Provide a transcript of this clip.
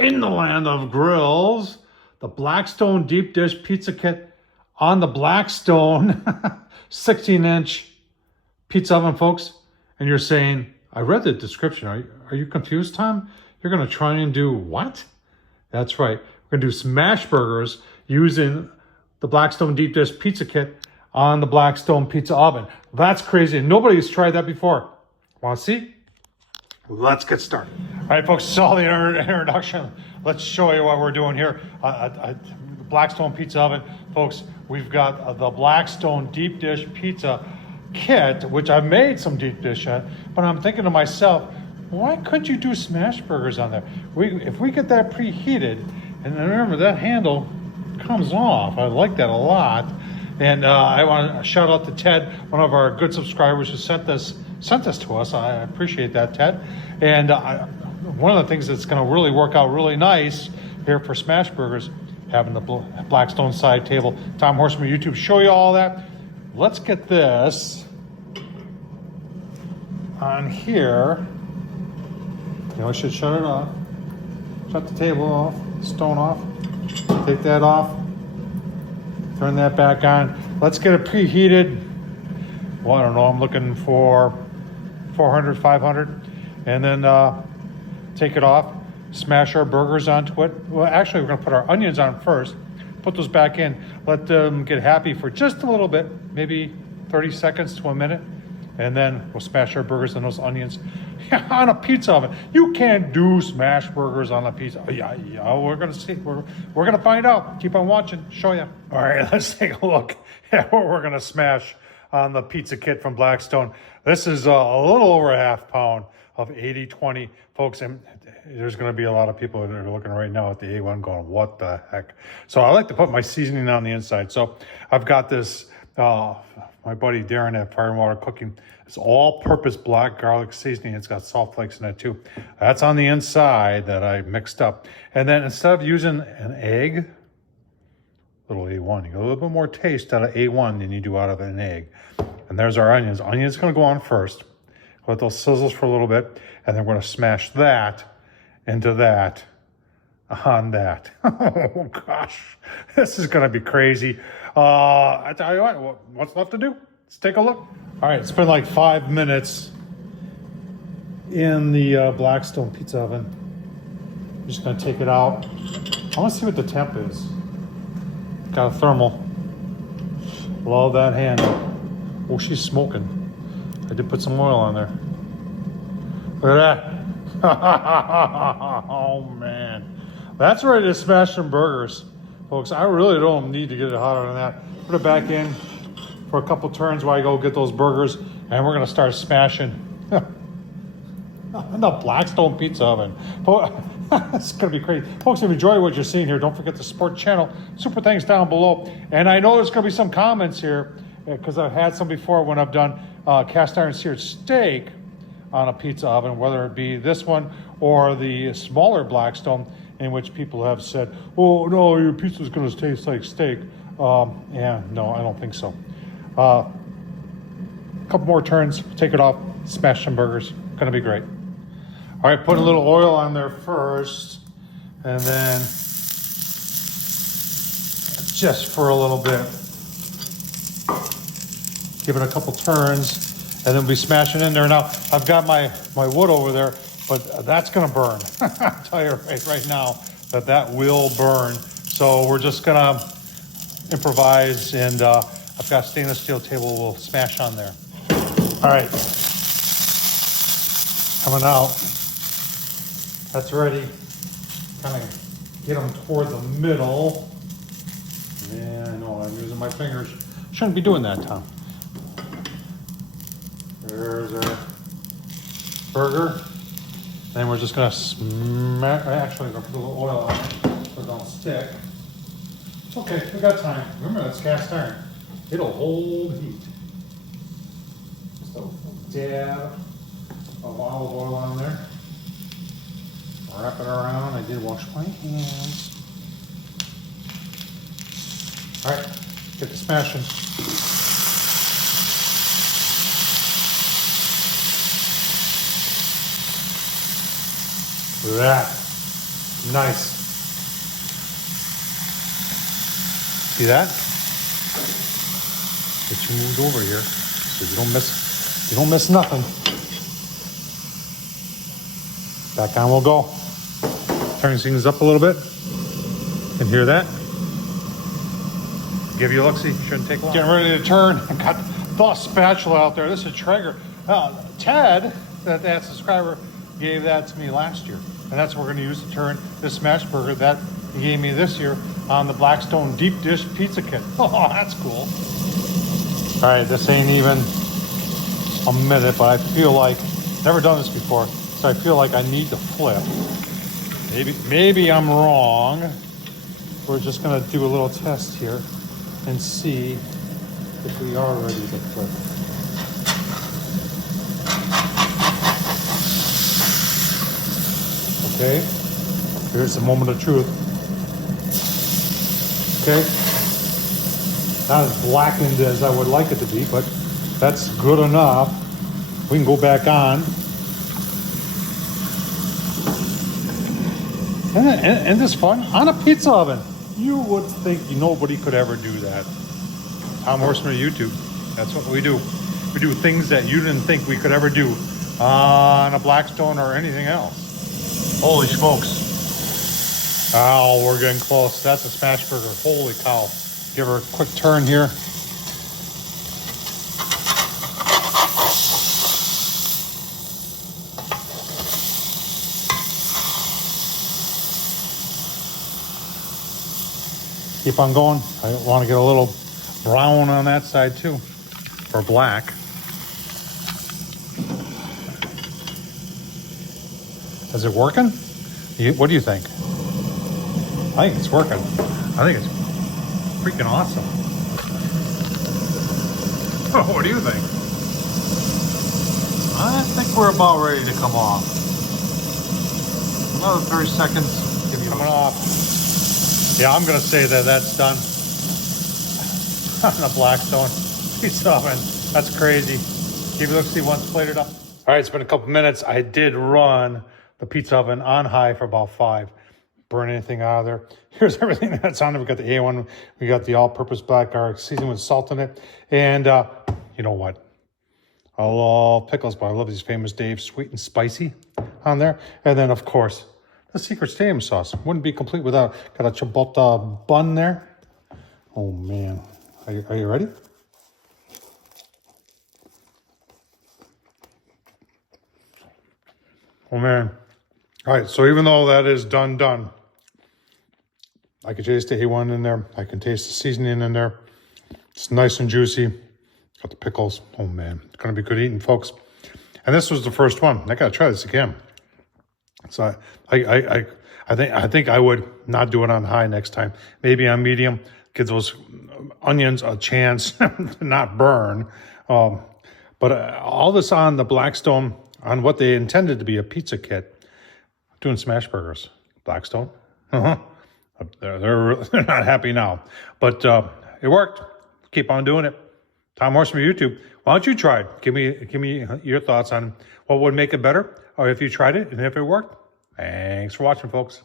in the land of grills, the Blackstone deep dish pizza kit on the Blackstone 16-inch pizza oven, folks. And you're saying, I read the description. Are you confused, Tom? You're going to try and do what? That's right. We're going to do smash burgers using the Blackstone deep dish pizza kit on the Blackstone pizza oven. That's crazy. Nobody's tried that before. Want to see? Let's get started. All right, folks, it's all the introduction. Let's show you what we're doing here. Blackstone pizza oven. Folks, we've got the Blackstone deep dish pizza kit, which I've made some deep dish at, but I'm thinking to myself, why couldn't you do smash burgers on there? If we get that preheated, and remember that handle comes off. I like that a lot. And I want to shout out to Ted, one of our good subscribers who sent this to us. I appreciate that, Ted. And one of the things that's going to really work out really nice here for smash burgers, having the Blackstone side table. Tom Horsman YouTube, show you all that. Let's get this on here. You know, I should shut it off. Shut the table off, stone off. Take that off. Turn that back on. Let's get it preheated. Well, I don't know, I'm looking for 400, 500. And then take it off, smash our burgers onto it. Well, actually, we're gonna put our onions on first, put those back in, let them get happy for just a little bit, maybe 30 seconds to a minute. And then we'll smash our burgers and those onions on a pizza oven. You can't do smash burgers on a pizza. Yeah, we're gonna see. We're gonna find out. Keep on watching. Show you. All right, let's take a look at what we're gonna smash on the pizza kit from Blackstone. This is a little over a half pound of 80/20, folks. And there's gonna be a lot of people that are looking right now at the A1 going, "What the heck?" So I like to put my seasoning on the inside. So I've got this. My buddy Darren at Fire and Water Cooking. It's all-purpose black garlic seasoning. It's got salt flakes in it too. That's on the inside that I mixed up. And then instead of using an egg, little A1, you get a little bit more taste out of A1 than you do out of an egg. And there's our onions. Onions going to go on first. Let those sizzles for a little bit, and then we're going to smash that into that on that. Oh gosh, this is going to be crazy. I tell you what, what's left to do? Let's take a look. All right, it's been like 5 minutes in the Blackstone pizza oven. I'm just gonna take it out. I wanna see what the temp is. Got a thermal. Love that handle. Oh, she's smoking. I did put some oil on there. Look at that. Oh man. That's ready to smash some burgers. Folks, I really don't need to get it hotter than that. Put it back in for a couple turns while I go get those burgers, and we're gonna start smashing the Blackstone pizza oven. It's gonna be crazy. Folks, if you enjoy what you're seeing here, don't forget to support the channel. Super thanks down below. And I know there's gonna be some comments here, because I've had some before when I've done cast iron seared steak on a pizza oven, whether it be this one or the smaller Blackstone, in which people have said, oh no, your pizza's gonna taste like steak. Yeah, no, I don't think so. A couple more turns, take it off, smash some burgers. Gonna be great. All right, put a little oil on there first, and then just for a little bit. Give it a couple turns, and then we'll be smashing in there. Now, I've got my wood over there, but that's gonna burn. I'll tell you right now that will burn. So we're just gonna improvise, and I've got a stainless steel table we'll smash on there. All right, coming out. That's ready. Kind of get them toward the middle. Yeah, I know, I'm using my fingers. Shouldn't be doing that, Tom. There's our burger. Then we're just gonna smash, actually I'm gonna put a little oil on it so it don't stick. It's okay, we got time. Remember, that's cast iron. It'll hold heat. Just a dab of olive oil on there. Wrap it around. I did wash my hands. All right, get the smashing. Look at that. Nice. See that? Get you moved over here so you don't miss nothing. Back on we'll go. Turn things up a little bit. Can hear that? Give you a look-see. Shouldn't take long. Getting ready to turn. I got the spatula out there. This is Traeger. Ted, that subscriber, gave that to me last year. And that's what we're going to use to turn this smash burger that he gave me this year on the Blackstone deep dish pizza kit. Oh, that's cool. All right, this ain't even a minute, but I feel like, never done this before, so I feel like I need to flip. Maybe I'm wrong. We're just gonna do a little test here and see if we are ready to flip. Okay, here's the moment of truth. Okay, not as blackened as I would like it to be, but that's good enough. We can go back on. Isn't this fun? On a pizza oven. You would think nobody could ever do that. Tom Horsman YouTube. That's what we do. We do things that you didn't think we could ever do on a Blackstone or anything else. Holy smokes. Oh, we're getting close. That's a smash burger. Holy cow. Give her a quick turn here. Keep on going. I want to get a little brown on that side too, or black. Is it working? What do you think? I think it's working. I think it's freaking awesome. Oh, what do you think? I think we're about ready to come off. Another 30 seconds. Give you coming off. Yeah, I'm gonna say that that's done. On the Blackstone pizza oven. That's crazy. Give you a look, see once plated up. All right, it's been a couple minutes. I did run the pizza oven on high for about 5. Burn anything out of there. Here's everything that's on it. We got the A1. We got the all-purpose black garlic seasoned with salt in it. And you know what? I love pickles, but I love these Famous Dave's sweet and spicy on there. And then, of course, the secret stadium sauce. Wouldn't be complete without. Got a ciabatta bun there. Oh, man. Are you ready? Oh, man. All right, so even though that is done, I can taste the A1 in there. I can taste the seasoning in there. It's nice and juicy. Got the pickles. Oh, man. It's going to be good eating, folks. And this was the first one. I got to try this again. So I think I would not do it on high next time. Maybe on medium. Give those onions a chance to not burn. But all this on the Blackstone, on what they intended to be a pizza kit, doing smash burgers. Blackstone. They're not happy now. But it worked. Keep on doing it. Tom Horsman YouTube. Why don't you try it? Give me your thoughts on what would make it better, or if you tried it and if it worked. Thanks for watching, folks.